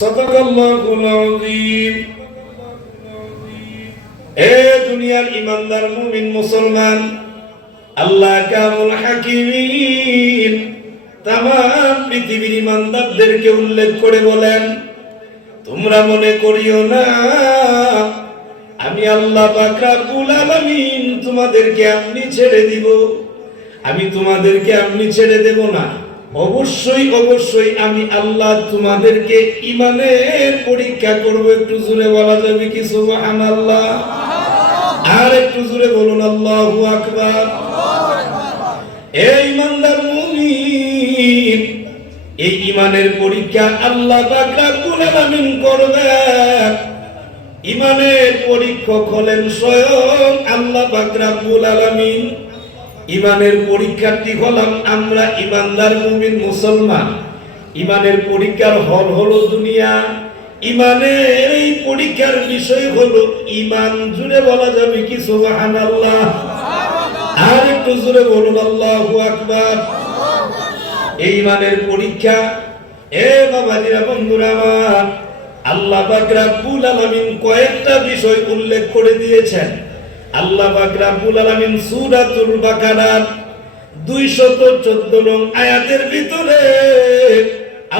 صدق الله العظيم এ দুনিয়ার ইমানদার মুমিন মুসলমান আল্লাহ কামুল হাকিমিন তাম পৃথিবীর ইমানদারদেরকে উল্লেখ করে বলেন তোমরা মনে করিও না আমি আল্লাহ পাক রব্বুল আলামিন তোমাদেরকে আপনি ছেড়ে দিব আমি তোমাদেরকে আপনি ছেড়ে দেব না অবশ্যই অবশ্যই আমি আল্লাহ তোমাদেরকে ইমানের পরীক্ষা করব। একটু জোরে বলা যাবে কি? সুবহান আল্লাহ আর একটু জোরে বলুন, আল্লাহু আকবার। এই ইমানদার মুমিন, এই ইমানের পরীক্ষা আল্লাহ পাক রব্বুল আলামিন করবেন ইমানের পরীক্ষক হলেন স্বয়ং আল্লাহ পাক রব্বুল আলামিন। ইমানের পরীক্ষার্থী হলাম আমরা ইমানদার মুমিন মুসলমান। ইমানের পরীক্ষার হল হলো দুনিয়া। ইমানের এই পরীক্ষার বিষয় হলো ইমান। জুড়ে বলা যাবে কি, সুবহানাল্লাহ? আর একটু জুড়ে বলুন, আল্লাহু আকবার। এই ইমানের পরীক্ষা, এ বাবাজিরা বন্ধুরা আমার, আল্লাহ রব্বুল আলামিন কয়েকটা বিষয় উল্লেখ করে দিয়েছেন। আল্লাহ পাক রব্বুল আলামিন সূরাতুল বাকারার 214 নং আয়াতের ভিতরে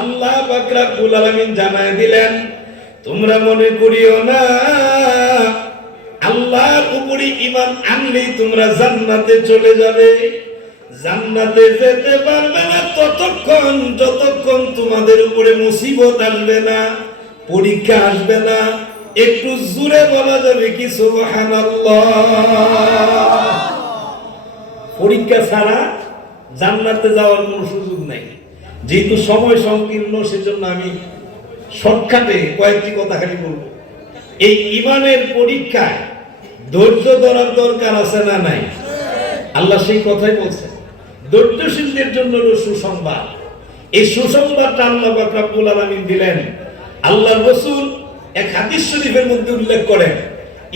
আল্লাহ পাক রব্বুল আলামিন জানায় দিলেন, তোমরা মনে করিও না, আল্লাহর উপরে ঈমান আনলেই তোমরা জান্নাতে চলে যাবে। জান্নাতে যেতে পারবে না ততক্ষণ, যতক্ষণ তোমাদের উপরে মুসিবত আসবে না, পরীক্ষা আসবে না একটু জুড়ে বলা যাবে কি পরীক্ষা ছাড়া জান্নাতে যাওয়ার কোনো সুযোগ নাই। যেহেতু সময় সংকীর্ণ, সেজন্য আমি শর্টকাটে কয়েকটি কথা খালি বলব। এই ইমানের পরীক্ষায় ধৈর্য ধরার দরকার আছে না নাই? আল্লাহ সেই কথাই বলছেন। ধৈর্যশীলদের জন্য সুসংবাদ। এই সুসংবাদটা আল্লাহ রব্বুল আলামিন দিলেন। আল্লাহ রাসূল এক হাদিস শরীফের মধ্যে উল্লেখ করেন,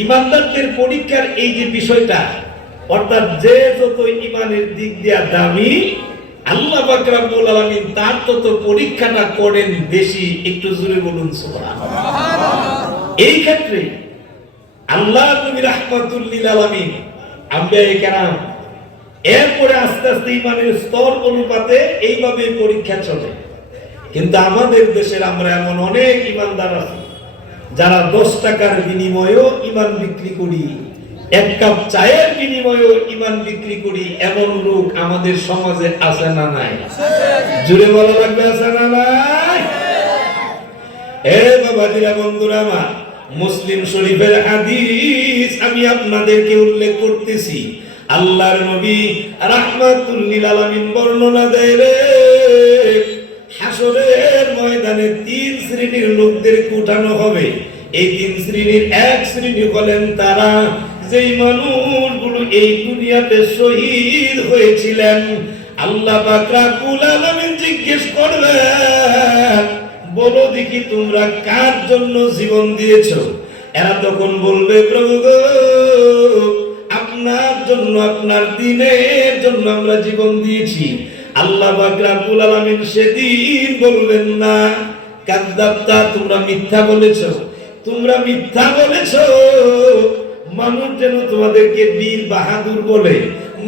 ইমানদারদের পরীক্ষার এই যে বিষয়টা, অর্থাৎ যে যত ইমানের দিক দিয়া দামি, আল্লাহ রব্বুল আলামিন তার তত পরীক্ষাটা করেন বেশি। একটু জোরে বলুন এই ক্ষেত্রে আল্লাহ নবী রাহমাতুল্লিল আলামিন, আম্বিয়া কেরাম, এরপরে আস্তে আস্তে ইমানের স্তর অনুপাতে এইভাবে পরীক্ষা চলে। কিন্তু আমাদের দেশের আমরা এমন অনেক ইমানদার আছি যারা দশ টাকার বিনিময়েও ইমান বিক্রি করি, এক কাপ চায়ের বিনিময়েও ইমান বিক্রি করি, এমন লোক আমাদের সমাজে আছে না নাই? জুড়ে বলা লাগবে আছে না নাই? বাবাজিরা, বন্ধুরা আমার, মুসলিম শরীফের হাদিস আমি আপনাদেরকে উল্লেখ করতেছি। আল্লাহর নবী রাহমাতুল লিল আলামিন বর্ণনা দেয় রে হাসরের ময়দানে তিন শ্রেণির লোকদেরকে উঠানো হবে। এই তিন শ্রেণির এক শ্রেণি হলেন তারা। যেই মানুষগুলো এই দুনিয়াতে শহীদ হয়েছিলেন আল্লাহ রাব্বুল আলামিন জিজ্ঞেস করবেন বলো দেখি তোমরা কার জন্য জীবন দিয়েছ? এরা তখন বলবে প্রভু গো, আপনার জন্য আপনার দিনের জন্য আমরা জীবন দিয়েছি। আল্লাহ রব্বুল আলামিন সেদিন বলবেন না তোমরা মিথ্যা বলেছ। তোমরা মিথ্যা বলেছ। মানুষ যেন তোমাদেরকে বীর বাহাদুর বলে,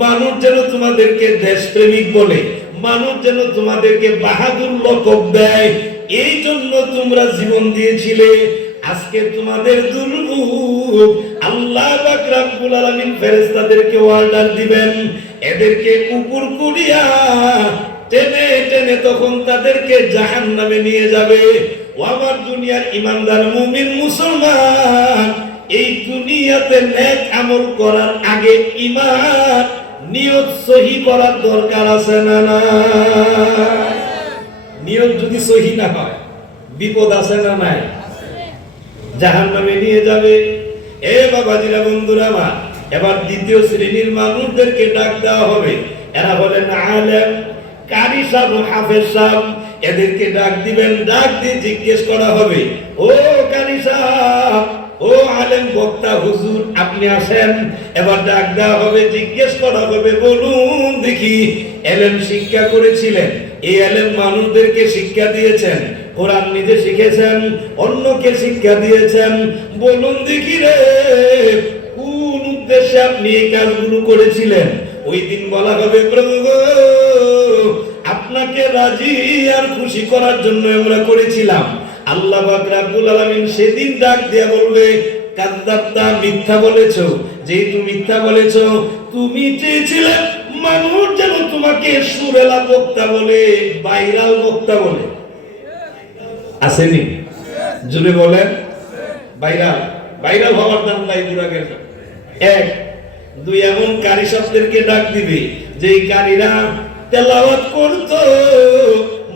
মানুষ যেন তোমাদেরকে দেশপ্রেমিক বলে, মানুষ যেন তোমাদেরকে বাহাদুর লকব দেয়, এই জন্য তোমরা জীবন দিয়েছিলে। আজকে তোমাদের দুর্ভোগ। আল্লাহ রব্বুল আলামিন ফেরেশতাদেরকে অর্ডার দিবেন। এদেরকে কুকুর কুড়িয়া টেনে টেনে তখন তাদেরকে জাহান্নামে নিয়ে যাবে। ও আমার দুনিয়ার ইমানদার মুমিন মুসলমান, এই দুনিয়াতে নেক আমল করার আগে ইমান নিয়ত সহি করার দরকার আছে না না নিয়ত যদি সহি না হয়, বিপদ আছে না নাই? জাহান নামে নিয়ে যাবে। এ বাবাজিরা, বন্ধুরা আমার, এবার দ্বিতীয় শ্রেণির মানুষদেরকে ডাক দেওয়া হবে। এরা বলেন, আলেম কারি সাহেব হাফেজ সাহেব এদেরকে ডাক দিবেন, ডাক দিয়ে জিজ্ঞেস করা হবে, ও কারি সাহেব ও আলেম বক্তা, হুজুর, আপনি আসেন, এবার ডাক দেওয়া হবে, জিজ্ঞেস করা হবে, বলুন দেখি, এলেম শিক্ষা করেছিলেন, এই এলেম মানুষদেরকে শিক্ষা দিয়েছেন, কোরআন নিজে শিখেছেন, অন্যকে শিক্ষা দিয়েছেন, বলুন দেখি রে, কোন উদ্দেশ্যে আপনি এই কাজগুলো করেছিলেন? ওই দিন বলা হবে প্রভু আপনাকে রাজি আর খুশি করার জন্য আমরা করেছিলাম। আল্লাহ পাক রাব্বুল আলামিন সেদিন ডাক দিয়া বলবে, কাদ্দাবতা মিথ্যা বলেছ, যেহেতু মিথ্যা বলেছ, তুমি চেয়েছিলে মানুষ যেন তোমাকে সুরেলা বক্তা বলে, ভাইরাল বক্তা বলে। আসেনি? জুড়ে বলেন। ভাইরাল। ভাইরাল হওয়ার দাম নাই বুড়াগের এক, দুই, এমন কারি শব্দেরকে ডাক দিবে যে কারীরা তেলাওয়াত করতো।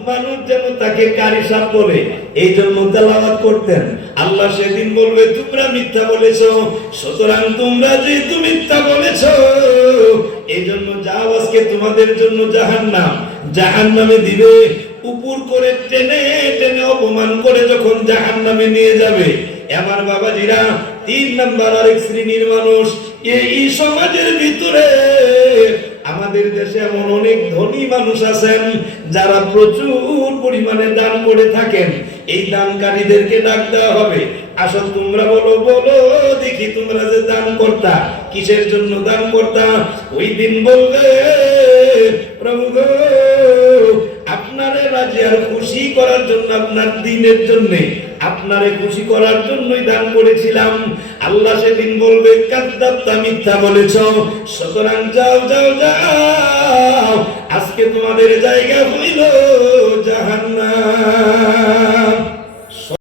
মানুষ যেন তাকে কারি সাপ বলে। এই জন্য তেলাওয়াত করতেন। আল্লাহ সেদিন বলবে, তোমরা মিথ্যা বলেছ। সুতরাং তোমরা যেহেতু মিথ্যা বলেছ এই জন্য যাও আজকে তোমাদের জন্য জাহান্নাম। জাহান্নামে দিবে, উপর করে টেনে টেনে অপমান করে যখন জাহান্নামে নিয়ে যাবে। আমার বাবাজিরা, তিন নাম্বার আরেক শ্রেণির মানুষ, এই সমাজের ভিতরে আমাদের দেশে এমন অনেক ধনী মানুষ আছেন, যারা প্রচুর পরিমাণে দান করে থাকেন। এই দানকারীদেরকে ডাক দেওয়া হবে। আসল তোমরা বলো বলো, দেখি তোমরা যে দান করতা, কিসের জন্য দান করতা? ওই দিন বলবে, প্রভু গো, আপনারে রাজি আর খুশি করার জন্য, আপনার দিনের জন্য আপনারে খুশি করার জন্যই দান করেছিলাম। আল্লাহ সেদিন বলবে কাদ্দাবতা মিথ্যা বলেছ। সুতরাং যাও যাও যাও। আজকে তোমাদের জায়গা হইল জাহান্নাম।